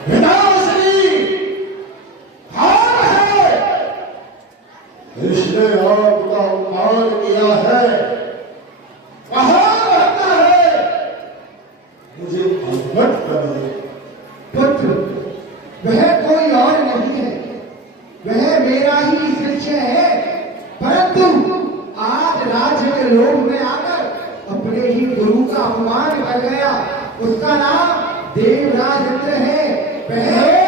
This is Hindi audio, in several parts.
पिताश्री कौन है? इसने आपका उपकार किया है, कहाँ रहता है? मुझे अवगत कर दे। पुत्र, वह कोई और नहीं है, वह मेरा ही शिष्य है, परंतु आज राज्य के लोभ में आकर अपने ही गुरु का अपमान कर गया। उसका नाम देवराज इंद्र है। वह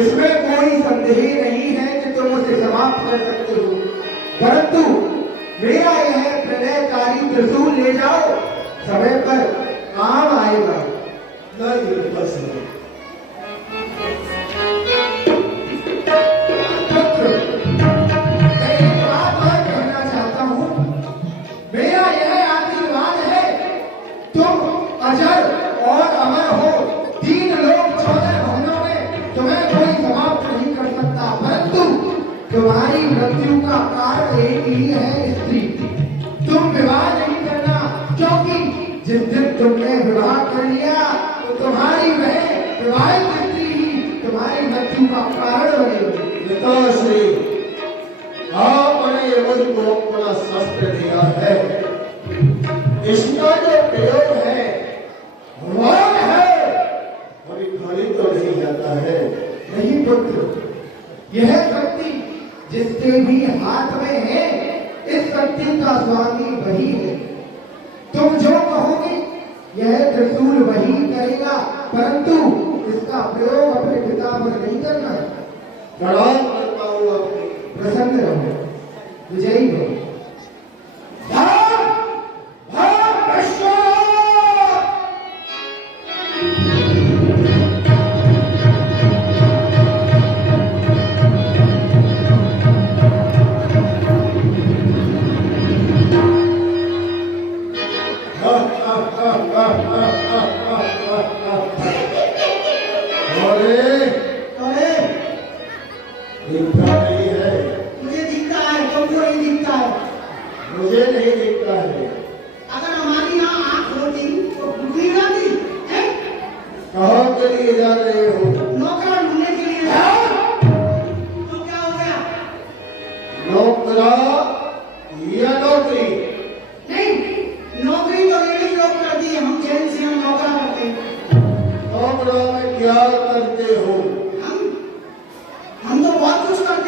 इसमें कोई संदेह नहीं है कि तुम उसे समाप्त कर सकते हो, परंतु मेरा यह प्रलयकारी त्रिशूल ले जाओ, समय पर काम आएगा। नहीं बस नहीं। मैं एक बात और कहना चाहता हूँ, मेरा यह आशीर्वाद है, तुम अजर और अमर हो, 3 लोक 14 भवनों में तुम्हें कोई समाप्त नहीं कर सकता, परंतु तुम्हारी मृत्यु का कारण एक ही है, स्त्री। तुम विवाह नहीं करना, क्योंकि जिस दिन तुमने विवाह कर लिया तो तुम्हारी वह विवाहित स्त्री ही तुम्हारी मृत्यु का कारण बनेगी। पिताश्री, आपने ये मुझको अपना शस्त्र दिया है, इसका जो प्रयोग है राग है, अभी खाली तो नहीं जाता है। नहीं पुत्र, यह शक्ति जिसके भी हाथ में है, इस शक्ति का स्वामी वही है। तुम जो कहोगे यह त्रिशूल वही करेगा, परंतु इसका प्रयोग अपने पिता पर नहीं करना है। प्रणाम करता हूँ आपकी। प्रसन्न रहो, विजयी हो। दिखता नहीं है। मुझे दिखता है, तुमको नहीं दिखता है। मुझे नहीं दिखता है। अगर हमारी यहाँ आँख होती तो भूखी जाती है। कहाँ के लिए जा रहे हो? नौकरा ढूंढने के लिए। तो क्या हो गया? नौकरा या नौकरी? नहीं, नौकरी तो लेडीज लोग करती है, हम जेंट्स से हम नौकरा करते हैं। नौकरा में क्या करते हो? हम तो बहुत कुछ करते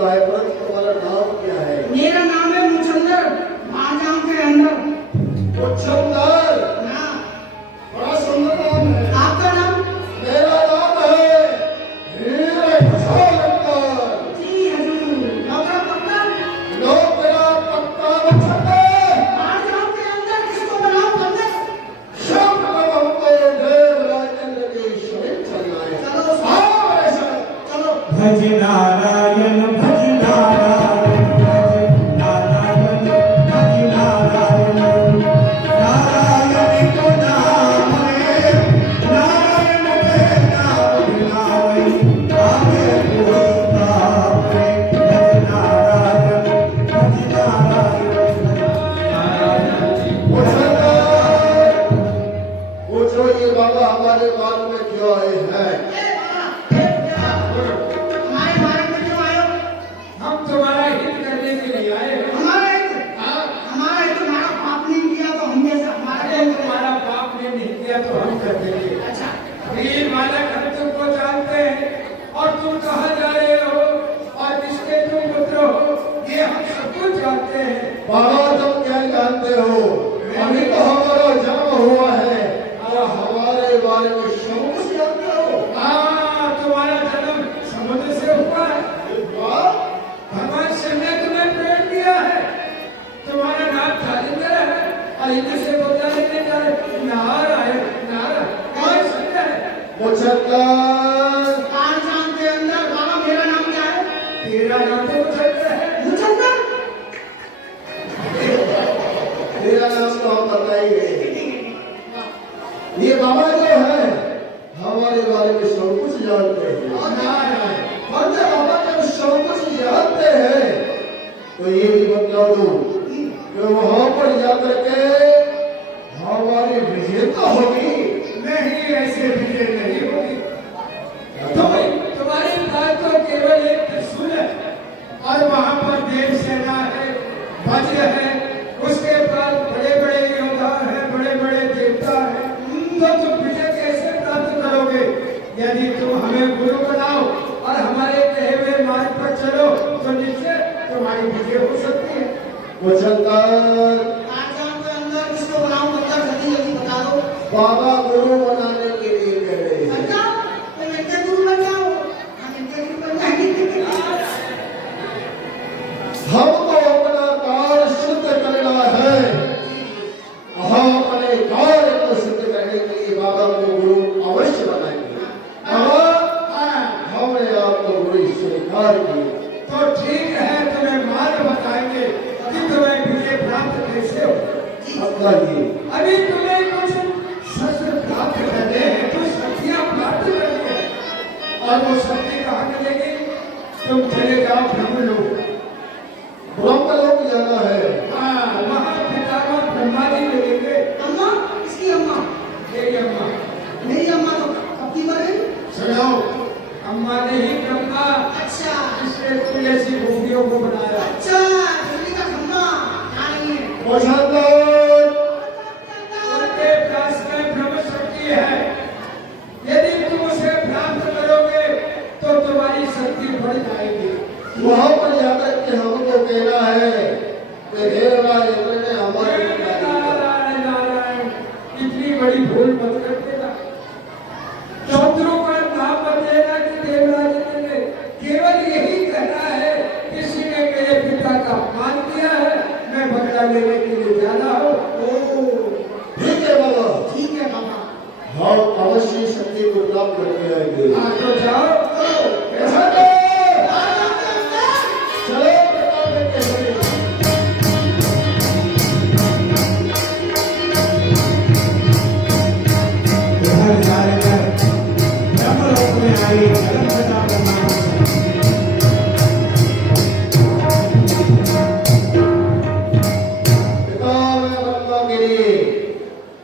पता है, परंतु तुम्हारा नाम क्या है? मेरा नाम है मुचंदर, मांजाम के अंदर। मुचंदर, हाँ, बड़ा सुंदर नाम है। आपका नाम? मेरा नाम है वीर घोषालंकर। जी हजूर। नौकरा पक्का? नौकरा पक्का मुचंदर। मांजाम के अंदर किसको बनाओ बंदर? सब लोग हमको देवराजेंद्र के शरीर चलना है। चलो आओ मेरे साथ। चलो। भज नारायण भज नारायण भज नारायण भज नारायण। नारायण को नाम है, नारायण के नाम बिनावै, आगे कोई पाप है। भज नारायण भज नारायण भज नारायण। मुचंदर, पूछो ये बाबा हमारे बाल में क्यों आए हैं? हमारे भारत में क्यों आए हो? हम तुम्हारा हित करने के लिए आए हैं। हमारा हित? हमारा हित तुम्हारा पाप नहीं किया तो हम जैसा हमारा अरे तुम्हारा पाप ने नहीं किया तो हम कर देंगे। अच्छा, वीर बालक, हम तुमको जानते हैं और तुम कहाँ जा रहे हो और किसके तुम पुत्र हो, ये हम सब कुछ जानते हैं। बाबा तुम क्या जानते हो? अभी तो हमारा जन्म हुआ है और हमारे बारे में सब कुछ जानते हो। हाँ, तुम्हारा जन्म समुद्र से हुआ है। वाह, भगवान शिव ने तुम्हें प्रेम दिया है। तुम्हारा नाम जालिंदर है और हिंदी से बोलता लिखने का नारायण नारायण। कौन सत्य है? मुचंदर, मांजाम के अंदर बाबा मेरा नाम क्या है? तेरा नाम तो सत्य है। मुचंदर। तेरा नाम तो हम बताएंगे। ये बाबा जो है हमारे बारे में सब कुछ जानते हैं। नारायण। और जब बाबा जब सब कुछ जानते हैं तो ये भी बतला दो कि वहां पर जाकर के हमारी विजेता होगी। नहीं, ऐसे विजय नहीं होगी। तुम्हारी बात तो केवल एक त्रिशूल है और वहां पर देव सेना है, वज्र है, उसके बाद बड़े बड़े योद्धा है, बड़े बड़े देवता है। तो तुम विजय कैसे प्राप्त करोगे? यदि तुम हमें गुरु बनाओ और हमारे कहे हुए मार्ग पर चलो तो निश्चय तुम्हारी विजय हो सकती है। मुचंदर, मांजाम के अंदर किसको बनाऊं बंदर? जल्दी जल्दी बता दो। बाबा गुरु बनाने के लिए कह रहे हैं। अच्छा, तुम इनके गुरु बन जाओ, हम इनके गुरु बन जाएंगे। हमको अपना कार्य सिद्ध करना है। हम अपने कार्य को सिद्ध करने के लिए बाबा को गुरु अवश्य बनाएंगे। बाबा, हमने आपको गुरु स्वीकार किया। तो ठीक है, तुम्हें मार्ग बताएंगे कि तुम्हें विजय प्राप्त कैसे हो। अपना ये अभी तुम्हें कुछ शस्त्र प्राप्त करने हैं, कुछ शक्तियां प्राप्त करनी है और वो शक्ति कहाँ मिलेगी? तुम चले जाओ ब्रह्मलोक। ब्रह्मलोक जाना है। हाँ, वहाँ पितामह ब्रह्मा जी मिलेंगे। अम्मा? किसकी अम्मा? मेरी अम्मा। मेरी अम्मा तो कब की मर गई? सुनो, अम्मा ने ही ब्रह्मा अच्छा इसलिए तुम ऐसी भूमियों को बनाया। अच्छा, बिजली का खंभा यहाँ नहीं है। मुचंदर, उनके पास में ब्रह्म शक्ति है। यदि तुम उसे प्राप्त करोगे तो तुम्हारी शक्ति बढ़ जाएगी। वहां पर जाकर के हमको कहना है कि देवराजेंद्र ने हमारी नारायण नारायण, इतनी बड़ी भूल मत कर देना। शत्रु का नाम मत लेना कि देवराजेंद्र ने केवल यही कहना है किसी ने मेरे पिता का अपमान किया है, मैं बदला लेने के लिए जा रहा हूँ। ठीक है बाबा, ठीक है बाबा। हम अवश्य शक्ति को प्राप्त करके आएंगे। हाँ तो जाओ। मुचंदर, मांजाम के अंदर चलो प्रताप के हरे। इधर जाकर ब्रह्मलोक में आई जन्म पिता ब्रह्मा। पिता में ब्रह्मा गिरी,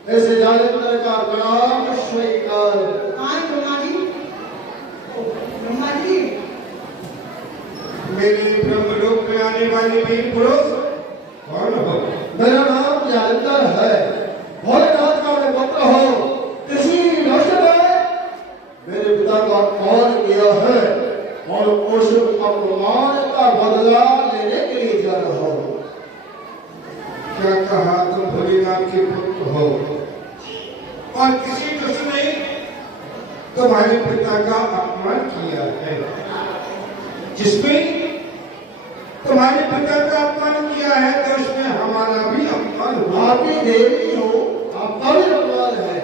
ऐसे जालिंदर का प्रणाम स्वीकार। कहाँ है ब्रह्मा जी? ब्रह्मा जी, मेरे ब्रह्मलोक में आने वाले वीर पुरुष कौन हो? मेरा नाम जालिंदर है। भोलेनाथ का मैं पुत्र हूँ। किसी नष्ट ने मेरे पिता का अपमान किया है और और उस अपमान का बदला लेने के लिए जा रहा हो। क्या कहा तुम भोलेनाथ के पुत्र हो और किसी दुष्ट ने तुम्हारे पिता का अपमान किया है, जिसमें तुम्हारे पिता का अपमान किया है तो इसमें हमारा भी अपमान हुआ। आप ही देवी हो, आपका भी अपमान है।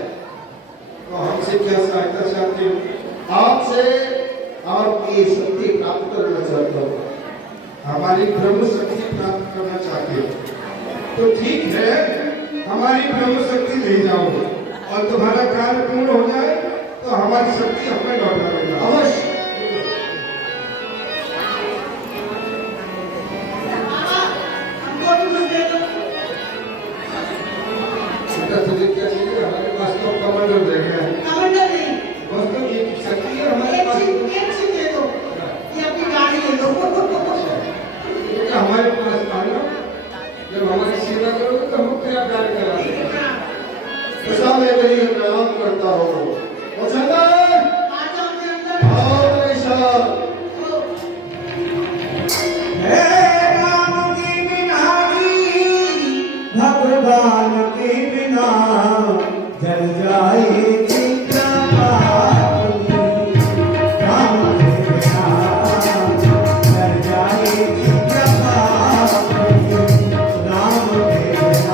तो हमसे क्या सहायता चाहते हो? आपसे आपकी शक्ति प्राप्त करना चाहता हूँ। हमारी ब्रह्म शक्ति प्राप्त करना चाहते हो तो ठीक है, हमारी ब्रह्म शक्ति ले जाओ और तुम्हारा कार्य पूर्ण हो जाए तो हमारी शक्ति हमें लौटा देगा। अवश्य। हमको भी कुछ दे दो। बेटा तुझे क्या चाहिए? हमारे पास तो कमंडल रह गया है। कमंडल नहीं, बस तो ये शक्ति है हमारे एक पास। चीज दे दो। ये अपनी गाड़ी ले लो। बेटा हमारे पास आना, जब हमारी सेवा करोगे तो हम तेरा कार्य कराएंगे। ऐसा मैं मेरी प्रणाम करता हूँ। और चंदन, आ जाओ अपने अंदर। आओ मेरे साथ। हे राम के बिना भगवान के बिना जल जाएगी क्या बात। राम के बिना जल जाएगी क्या बात। राम के बिना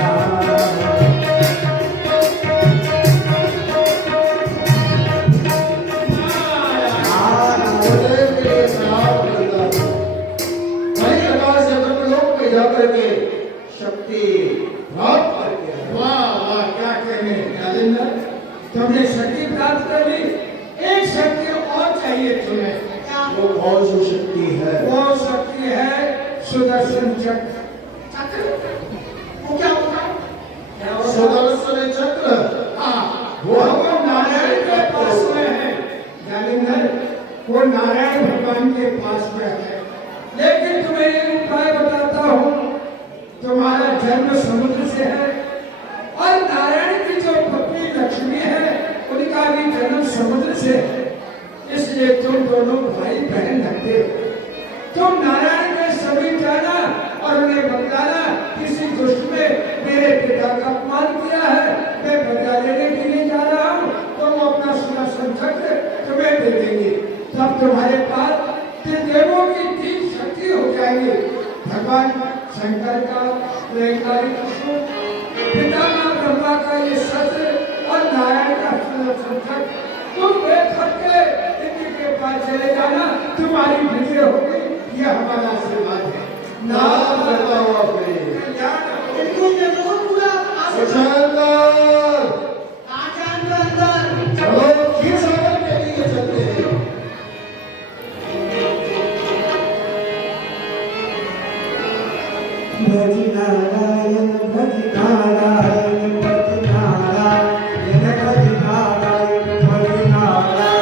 मुझे मेरे प्रणाम करता हूँ। कई प्रकार से ब्रह्मलोक में जाकर के शक्ति प्राप्त करके आया। वाह वाह, क्या कहने राजेंद्र, तुमने शक्ति प्राप्त कर ली। एक शक्ति और चाहिए तुम्हें। क्या? वो कौन सी शक्ति है? वो शक्ति है सुदर्शन चक्र। चक्र? वो क्या होता है? सुदर्शन चक्र। हाँ, वो नारायण के पास में है जालिंदर, वो नारायण भगवान के पास में है। लेकिन तुम्हें एक उपाय बताता हूँ। तुम्हारा जन्म समुद्र से है और नारायण की जो पत्नी लक्ष्मी है उनका भी जन्म समुद्र से है, इसलिए तुम दोनों भाई बहन लगते हो। तुम नारायण में सभी जाना और उन्हें बताना किसी दुष्ट ने मेरे पिता का अपमान किया है, मैं बदला लेने के लिए जा रहा हूँ, तो वो अपना सुदर्शन चक्र तुम्हें दे देंगे। तब तुम्हारे पास देवों की 3 शक्ति हो जाएंगी। भगवान शंकर का प्रेमकारी पिता का ब्रह्मा का ये शस्त्र और नारायण का सुदर्शन चक्र तुम बेखट के इनकी के पास चले जाना, तुम्हारी विजय होगी। ये हमारा आशीर्वाद है। नाम करता हूँ अपने। बिल्कुल दे दो पूरा। चंदन, आ जा अंदर। चलो खीर सागर के लिए चलते हैं। भज नारायण भज नारायण भज नारायण भज नारायण भज नारायण।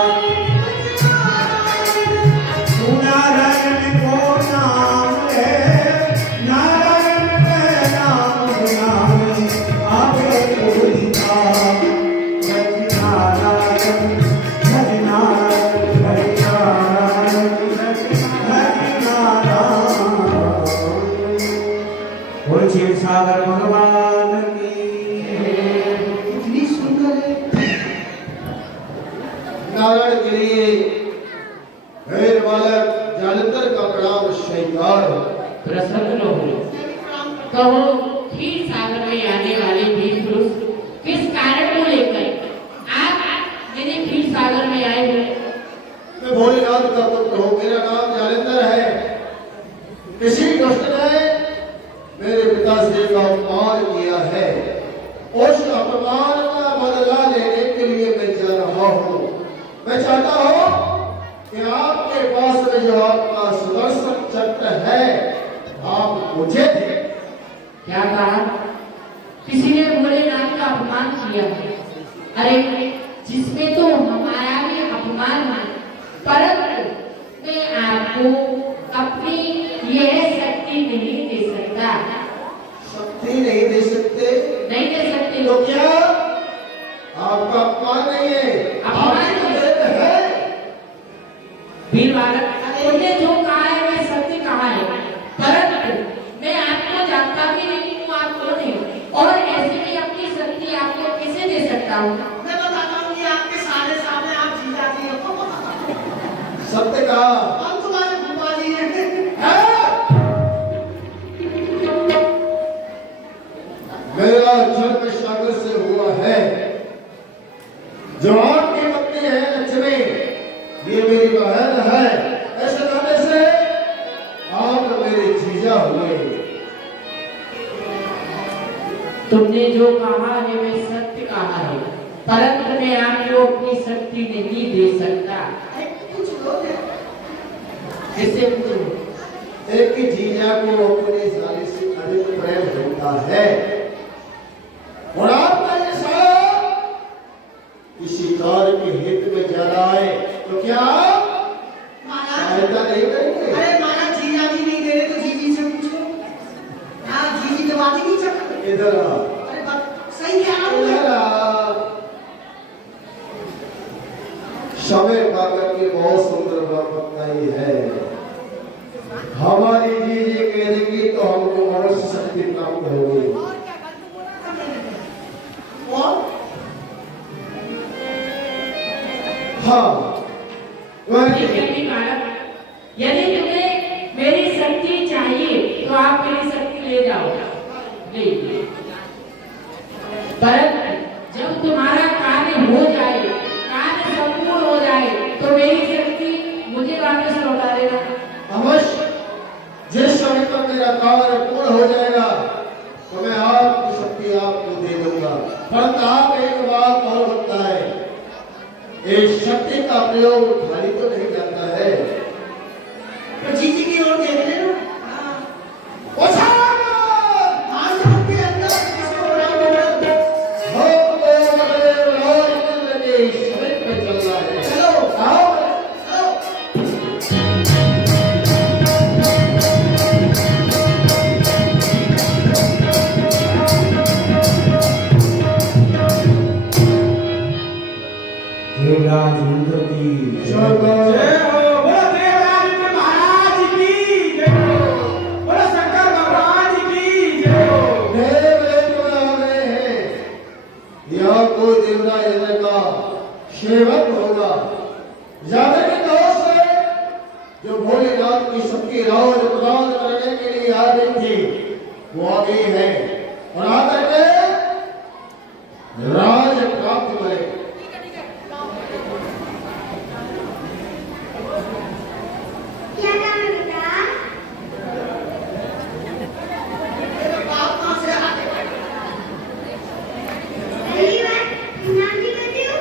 नारायण को नाम है, नारायण के नाम नाम आगे कोई नाम। भज नारायण भज नारायण भज नारायण भज नारायण। बोल शिव सागर भगवान की। इतनी सुंदर है। नारायण के लिए वैर बालक जालंधर का प्रणाम स्वीकार। प्रसन्न हो। मैं भी प्रणाम करता कहो क्षीर सागर में आने वाले वीर पुरुष किस कारण को लेकर आप यदि क्षीर सागर में आए हुए? मैं भोलेनाथ का पुत्र हूँ, मेरा नाम जालंधर है। किसी दुष्ट ने मेरे पिता से का अपमान किया है, उस अपमान का बदला लेने के लिए मैं जा रहा हूँ। मैं चाहता हूँ कि आपके पास में जो आपका सुदर्शन चक्र है आप मुझे दें। क्या कहा? किसी ने भोलेनाथ का अपमान किया है। अरे जिसमें तो हमारा भी अपमान है, परंतु मैं आपको अपनी यह शक्ति नहीं दे सकता। शक्ति नहीं दे सकते? नहीं दे सकते। तो क्या आपका अपमान नहीं है? अपमान आपकी देन है। वीर बालक, तुमने जो कहा है वे सत्य कहा है, परंतु मैं आपको जानता भी नहीं हूँ आप कौन है, और ऐसे में अपनी शक्ति आपको कैसे दे सकता हूँ? मैं बताता हूँ कि आपके सारे सामने आप जीजा जी हो। सत्य कहा। हम तुम्हारे फूफा जी हैं। मेरा जन्म सागर से हुआ है। जो आपकी पत्नी है लक्ष्मी, ये मेरी बहन है। ऐसे कहने से आप मेरे जीजा हुए। तुमने जो कहा है वे सत्य कहा है, परंतु मैं आपको अपनी शक्ति नहीं दे सकता। कुछ लोग हैं। इससे पूछो। एक जीजा को अपने साले से अधिक प्रेम होता है, और आपका ये साला किसी कार्य के हित में जा रहा है, तो क्या सहायता नहीं करेंगे? अरे महाराज जीजा जी नहीं दे रहे तो जीजी से पूछो। हाँ जीजी तो बात ही नहीं सकते। इधर आ। अरे सही कह रहा हूँ मैं। इधर आ। समय पाकर के बहुत सुंदर बात बताई है। हमारी जीजी कह देंगी तो हमको मनुष्य शक्ति प्राप्त होगी। और हाँ, वह यदि तुम्हें मेरी शक्ति चाहिए तो आप मेरी शक्ति ले जाओ, नहीं। परंतु जब तुम्हारा कार्य हो जाए, कार्य संपूर्ण हो जाए, तो मेरी शक्ति मुझे वापस लौटा देना। अवश्य जिस समय तक मेरा कार्य पूर्ण हो जाएगा तो मैं आपकी शक्ति आपको दे दूंगा। परंतु आप एक बात और होता है, इस शक्ति का प्रयोग खाली तो नहीं जाता है। तो जीजी की ओर देख लेना। देवराज इंद्र की जय हो। जय हो। बोलो देवराज इंद्र महाराज की जय हो। बोलो शंकर भगवान की जय हो। देवलोक में आ गए हैं। यह कोई देवराज इंद्र का सेवक होगा। जाने के दोष से जो भोलेनाथ की सबकी राज प्रदान करने के लिए आ गई थी, वो आ गई है, और आकर के राज प्राप्त करे। क्या नाम है बेटा? मेरे बाप कहाँ से आ गए? पहली बार नाम नहीं करती हो?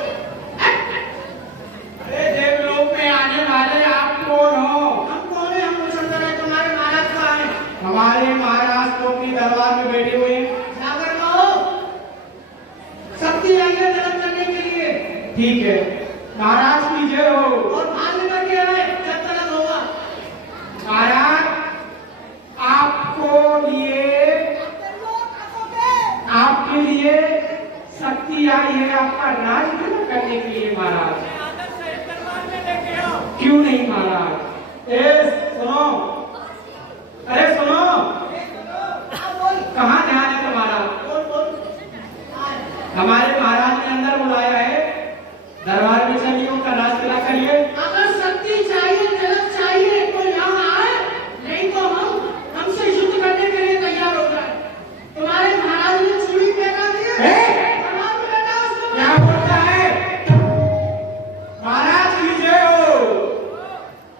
अरे देवलोक में आने वाले आप कौन हो? हम कौन है? हम पूछते रहे तुम्हारे महाराज कहाँ हैं? हमारे महाराज तो अपनी दरबार में बैठे हुए हैं। जाकर कहो शक्ति आई है जन्म करने के लिए। ठीक है, महाराज की जय हो। और भाग्य करके आए जब तक होगा। महाराज आपके लिए शक्ति आई है आपका राज करने के लिए महाराज। क्यों नहीं महाराज? सुनो, अरे सुनो, कहाँ ध्यान है तुम्हारा? हमारे महाराज ने अंदर बुलाया है, दरबार में चलिए, उनका राज खिला करिए। अगर शक्ति चाहिए, जगत चाहिए तो यहाँ आए, नहीं तो हमसे युद्ध करने के लिए तैयार हो जाए। तुम्हारे महाराज ने चूड़ी पहना दी है। क्या बोलता है? महाराज की जय हो।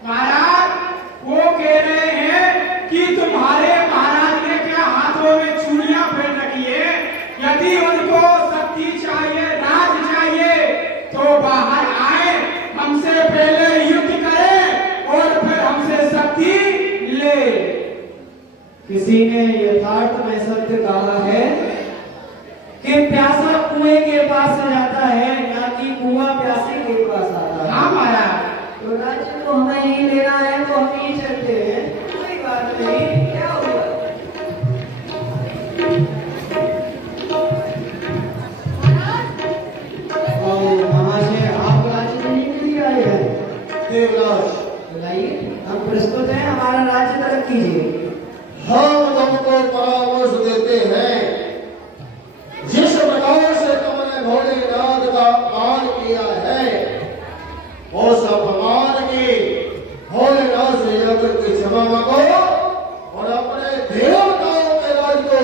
महाराज वो कह रहे हैं कि तुम्हारे महाराज ने क्या हाथों में चूड़ियां पहन रखी है। यदि उनको शक्ति चाहिए, राज चाहिए, तो बाहर आए, हमसे पहले युद्ध करें और फिर हमसे शक्ति ले। किसी ने यथार्थ में सत्य कहा है कि प्यासा कुएं के पास जाता है, ना कि कुआं प्यासे के पास आता है। हाँ महाराज, तो राज्य को हमें ही लेना है तो हम ही चलते हैं, कोई बात नहीं, क्या हुआ? और वहां से आप राज्य लेने के लिए आए हैं। देवराज, बताइए, हम प्रस्तुत हैं, हमारा राज्य तलक कीजिए। हम तुमको परामर्श देते हैं, जिस प्रकार से तुमने भोलेनाथ का अपमान किया है, उस अपमान की भोलेनाथ से जाकर के क्षमा मांगो और अपने देवताओं के राज को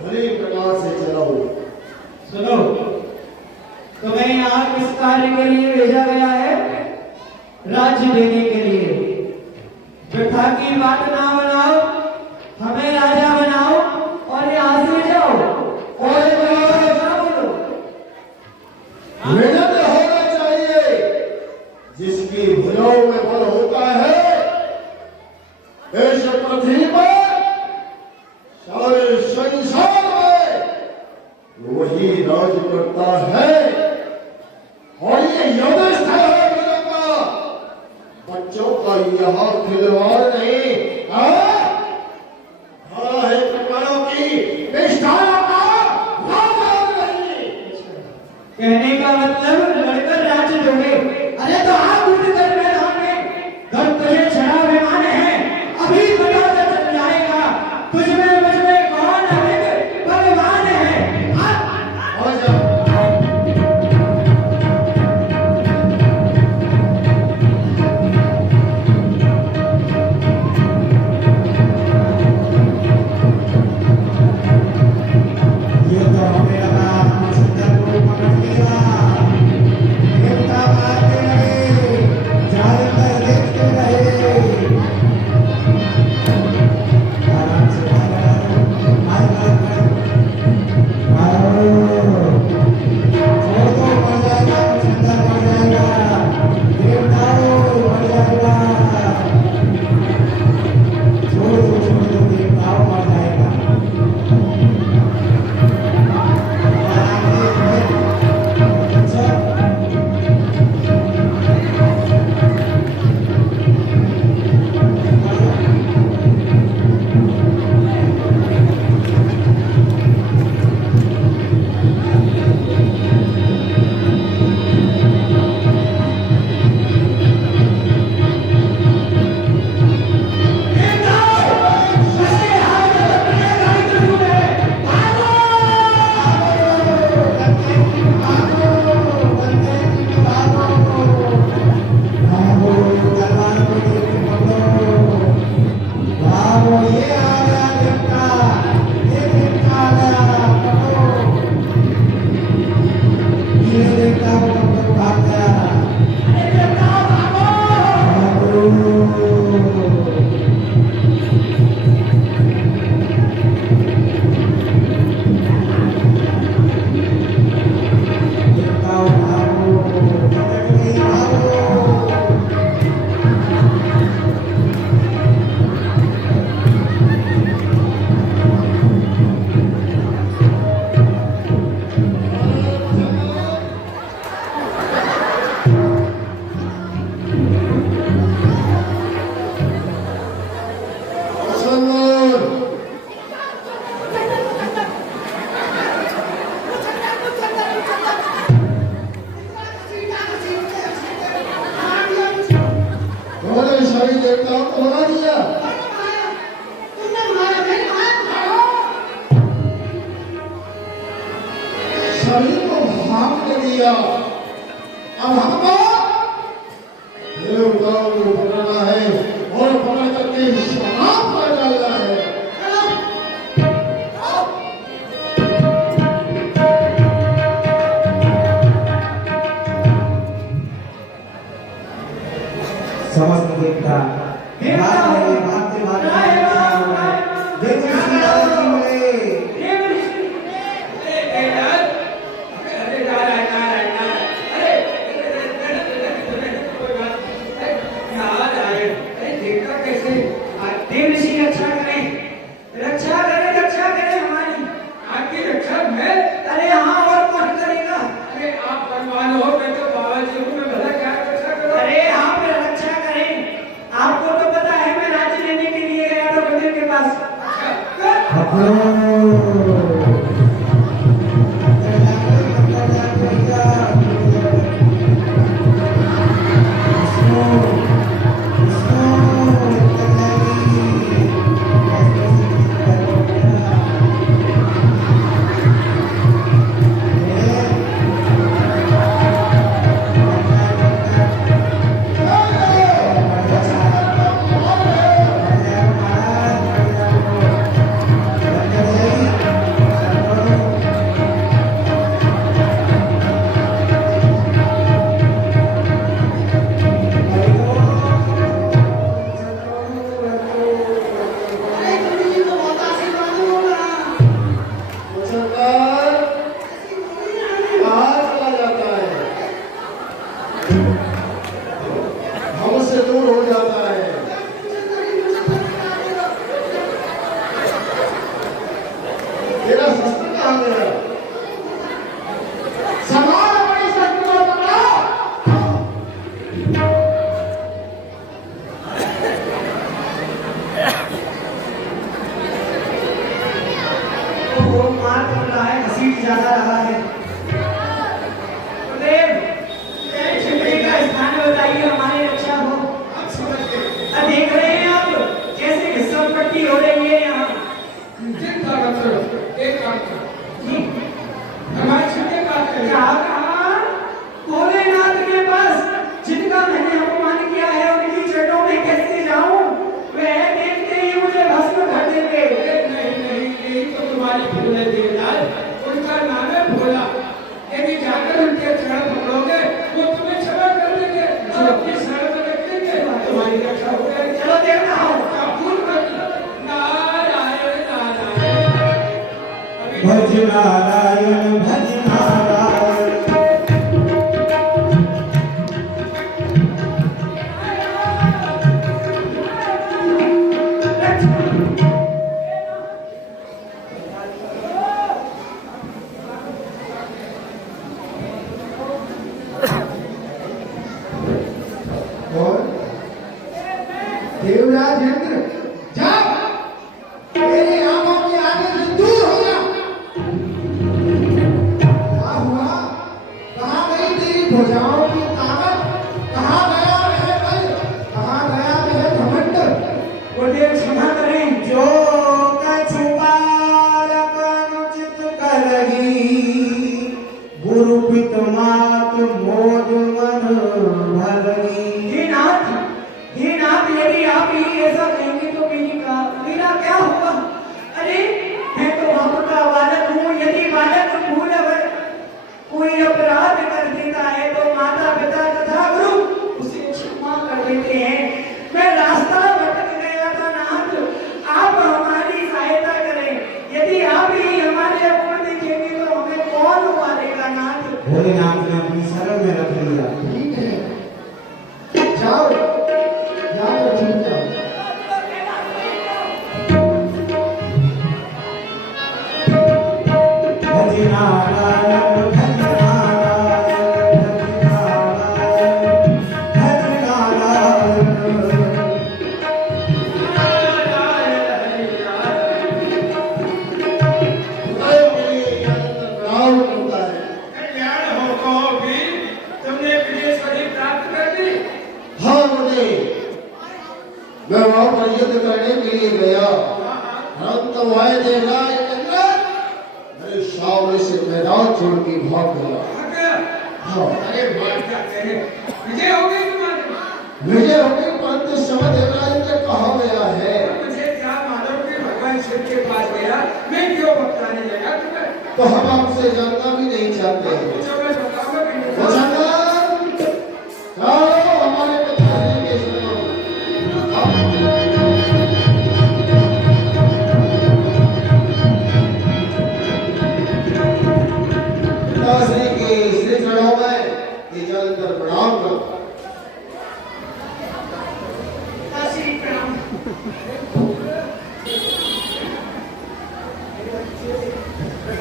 भली प्रकार से चलाओ। सुनो, तुम्हें यहाँ किस कार्य के लिए भेजा गया है? राज्य देने के लिए। वृथा की बात ना बनाओ, हमें राजा बनाओ और यहाँ से जाओ। और क्या बोलो? विनम्र होना चाहिए, जिसकी भुजाओं में बल होता है, इस पृथ्वी पर सारे संसार में वही राज करता है। और ये युद्धस्थल है मेरे का, बच्चों का यहाँ खिलवाड़ नहीं। है प्रकारों की निष्ठाओं का लाभ नहीं। कहने का मतलब लड़कर राज्य दोगे। अरे तो आप उठ कर मैदान में, घर तुझे छड़ा विमान है, अभी पता चल जाएगा तुझ में मुझ में कौन अधिक बलवान है। आ जाओ। ये तो हमें लगा हम सुंदर को पकड़ लिया। देवता आते रहे, जाकर देखते रहे। आराम से छोड़ दो, मर जाएगा, सुंदर मर जाएगा, देवताओं मर जाएगा। छोड़ दो, देवताओं मर जाएगा। देवताओं को बना दिया। तुमने हमारा दिल खाया। शरीर को भाग दिया। अब हमको देवताओं को पकड़ना है और पकड़ करके समाप्त कर डालना है। समस्त देवता हीट ज्यादा रहा है। गुरुदेव, छिपकली का स्थान बताइए, हमारी रक्षा हो। आप समझ गए। देख रहे हैं आप कैसे घिसल पट्टी हो रही है यहाँ। चिंता मत करो, एक काम करो, जी, हमारे छठे बात करें। क्या कहा? भोलेनाथ के पास जिनका मैंने अपमान किया है उनकी चरणों में कैसे जाऊं? वह देखते ही मुझे भस्म कर देंगे। नहीं, यही तो तुम्हारी भूल है देवराज। उनका नाम है भोला। यदि जाकर उनके चरण पकड़ोगे, वो तुम्हें क्षमा कर देंगे और अपनी शरण में रख देंगे। तुम्हारी रक्षा हो जाएगी। चलो देवता हो। भूल मत। नारायण नारायण। भज नारायण भज नारायण। और देवराज इंद्र, जाओ, मेरे आंखों के आगे से दूर हो जा। क्या हुआ? कहाँ गई तेरी भुजाओं की ताकत? कहाँ गया वह बल? कहाँ गया वह घमंड? गुरुदेव क्षमा करें। जो कछु बालक अनुचित करही, गुरु पित मात मोद मन भरही। हे नाथ, यदि आप ही ऐसा कहेंगे तो मेरा क्या होगा? अरे मैं तो आपका बालक हूँ। यदि बालक भूल अगर कोई अपराध कर देता है तो माता पिता तथा गुरु उसे क्षमा कर देते हैं। मैं रास्ता भटक गया था नाथ, आप हमारी सहायता करें। यदि आप ही हमारे अपूर्ण देखेंगे तो हमें कौन उबारेगा नाथ? भोलेनाथ ने अपनी शरण में रख लिया। ठीक है, जाओ, जाकर छूट जाओ। भज नारायण भज नारायण भज नारायण भज प्रणाम करता है। कल्याण हो कहो भी, तुमने विदेश्वरी प्राप्त कर दी। हाँ मुझे, मैं वहां पर युद्ध करने के लिए गया, परंतु वह देवराज इंद्र मेरे सामने से मैदान छोड़ के भाग गया। भाग गया? हाँ, अरे बात क्या कहे, विजय हो गई तुम्हारी। विजय हो गई, परंतु समय देवराज इंद्र कहाँ गया है? मुझे क्या मालूम कि भगवान शिव के पास गया, मैं क्यों बताने लगा तुम्हें? तो हम आपसे जानना भी नहीं चाहते हैं। पूछो, मैं बताऊंगा कि नहीं। वसंत, चलो हमारे पिताजी के सुनो। पिताश्री के श्री चरणों में ये जल कर प्रणाम करो। श्री प्रणाम।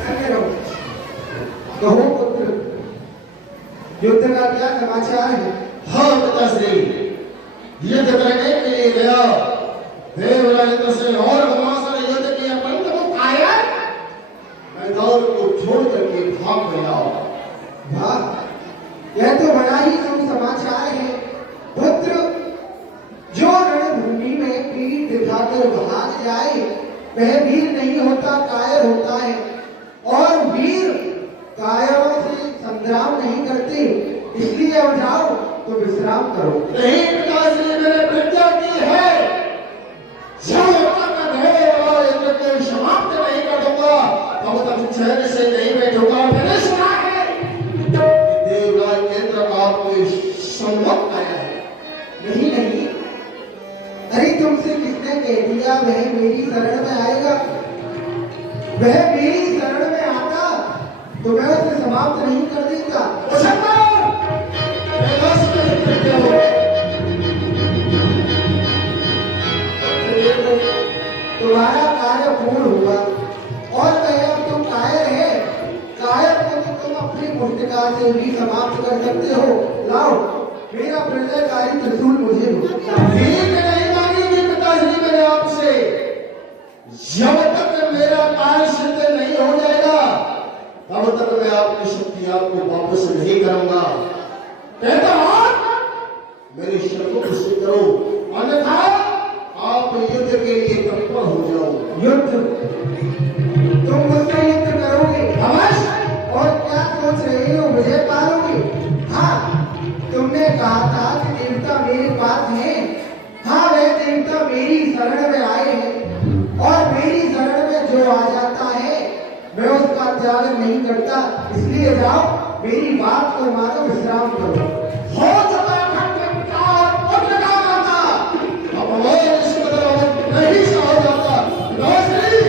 आगे रहो। कहो पुत्र, युद्ध का क्या समाचार है? हाँ पिताश्री, युद्ध करने के लिए गया, देवराज इंद्र से और घमासान युद्ध किया, परंतु वो कायर मैदान को छोड़ करके भाग गया। वाह, यह तो बड़ा ही शुभ समाचार है। पुत्र, जो रणभूमि में पीठ दिखाकर भाग जाए वह वीर नहीं होता, कायर होता है। और वीर कायरों से संग्राम नहीं करते, इसलिए अब जाओ तो विश्राम करो। नहीं पिताश्री, मैंने प्रतिज्ञा की है, जब तक मैं देवराज इंद्र को समाप्त नहीं कर दूंगा तब तक चैन से नहीं बैठूंगा। मैंने सुना है कि देवराज इंद्र आपको सम्मत आया है। नहीं नहीं, अरे तुमसे किसने कह दिया वह मेरी शरण में आएगा? वह मेरी शरण में आता तो मैं उसे समाप्त नहीं कर देता। तुम्हारा कार्य पूर्ण हुआ और कहे अब तुम कायर है, कायर को तो तुम अपनी मुष्टिका से भी समाप्त कर सकते हो। लाओ मेरा प्रलयकारी त्रिशूल मुझे दो। भीख नहीं मांगेगी पिताश्री मैंने आपसे, जब तक मेरा कार्य सिद्ध नहीं हो जाएगा अपने आप को वापस नहीं करूंगा। कहता हूं मेरे शर्तों को स्वीकार करो, अन्यथा आप युद्ध के लिए तत्पर हो जाओ। युद्ध? तुम मुझसे युद्ध करोगे? अवश्य। और क्या सोच रही हो, मुझे पालोगे? हाँ, तुमने कहा था कि देवता मेरे पास हैं। हाँ, वे देवता मेरी शरण में आए हैं और मेरी शरण में जो आ जाता है मैं उसका त्याग नहीं करता। इसलिए जाओ, मेरी बात को मानो, विश्राम करो। हो चुका खंड विकार, पुण्य का माता। अब मैं इस बदलाव नहीं सह जाता। विनाशनी,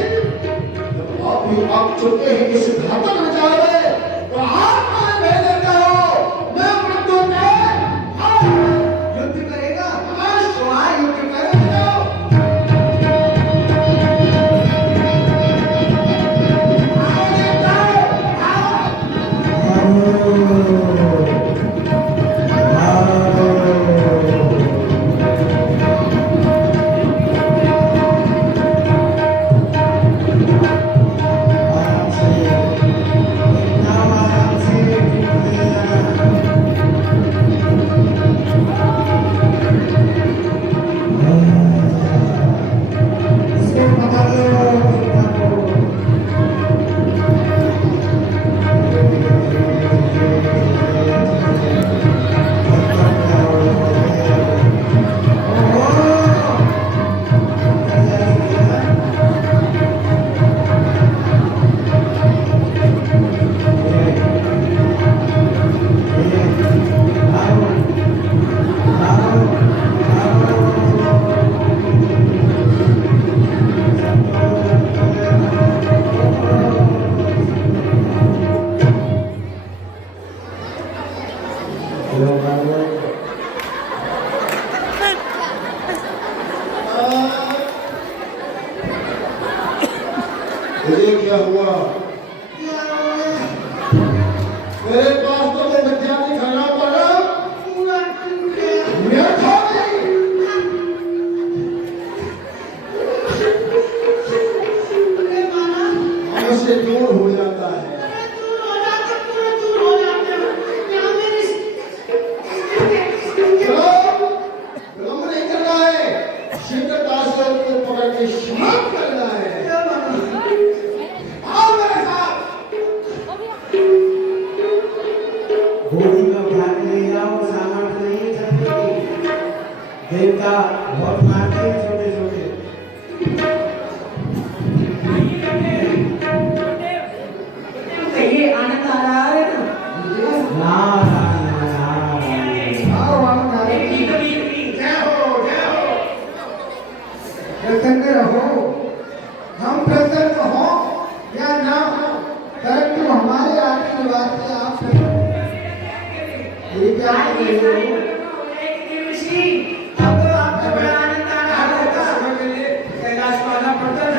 जब आप ही आप चुके हैं इस घातक विचार में, तो आप मैं भेज देता हूं। मैं मृत्यु में युद्ध करेगा? तो आ युद्ध करो। मुझे क्या हुआ? मेरे पास तो वो विद्या दिखाना पड़ा, पूरा टूट गया। व्यर्थ हो गई। अरे महाराज, हमसे दूर हो जाता है। अरे दूर हो जाते, पूरे दूर हो जाते हो। यहाँ मेरी चलो, विलंब नहीं करना है। शीघ्रता से उनको पकड़ के शांत करना है। आओ मेरे साथ। गोली का भाग ले जाओ, सामर्थ्य नहीं चलती। देवता बहुत मारते हैं छोटे छोटे। कहिए आनंद आ रहा है ना? नारायण नारायण। आओ, आओ, नारायण। जय हो, जय हो। प्रसन्न रहो। हम प्रसन्न हो या ना हो, परंतु हमारे आशीर्वाद से आप ये क्या कर रहे हो? अब तो आपको बड़ा आनंद आ रहा होगा। कैलाश को आना पड़ता था।